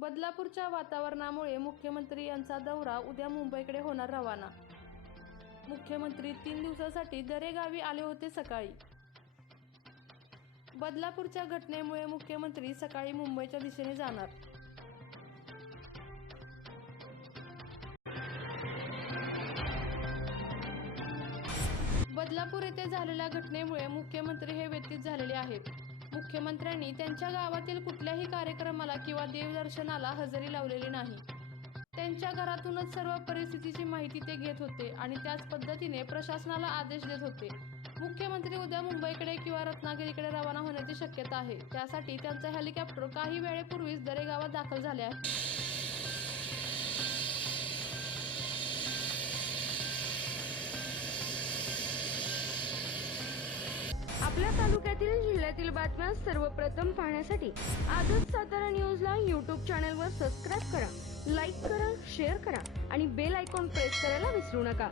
बदलापूरच्या वातावरणामुळे मुख्यमंत्री यांचा दौरा उद्या मुंबईकडे होणार रवाना। मुख्यमंत्री 3 दिवसांसाठी दरेगावी आले होते सकाळी। बदलापूरच्या घटनेमुळे मुख्यमंत्री सकाळी मुंबईच्या दिशेने जाणार। बदलापूर येथे झालेल्या घटनेमुळे मुख्यमंत्री हे व्यथित झालेले आहेत। मुख्यमंत्र्यांनी त्यांच्या गावातील कुठल्याही कार्यक्रमाला किंवा देवदर्शनाला हजेरी लावलेली नाही। त्यांच्या घरातूनच सर्व परिस्थितीची माहिती ते घेत होते आणि त्याच पद्धतीने प्रशासनाला आदेश देत होते। मुख्यमंत्री उद्या मुंबईकडे किंवा रत्नागिरीकडे रवाना होण्याची शक्यता आहे। त्यासाठी त्यांचे हेलिकॉप्टर काही वेळेपूर्वीच दरेगावात दाखल झाले आहे। आपल्या तालुक्यातील जिल्ह्यातील बातम्या सर्वप्रथम पाहण्यासाठी आजच सातारा न्यूजला YouTube चॅनलवर सबस्क्राइब करा, लाईक करा, शेअर करा आणि बेल आयकॉन प्रेस करायला विसरू नका।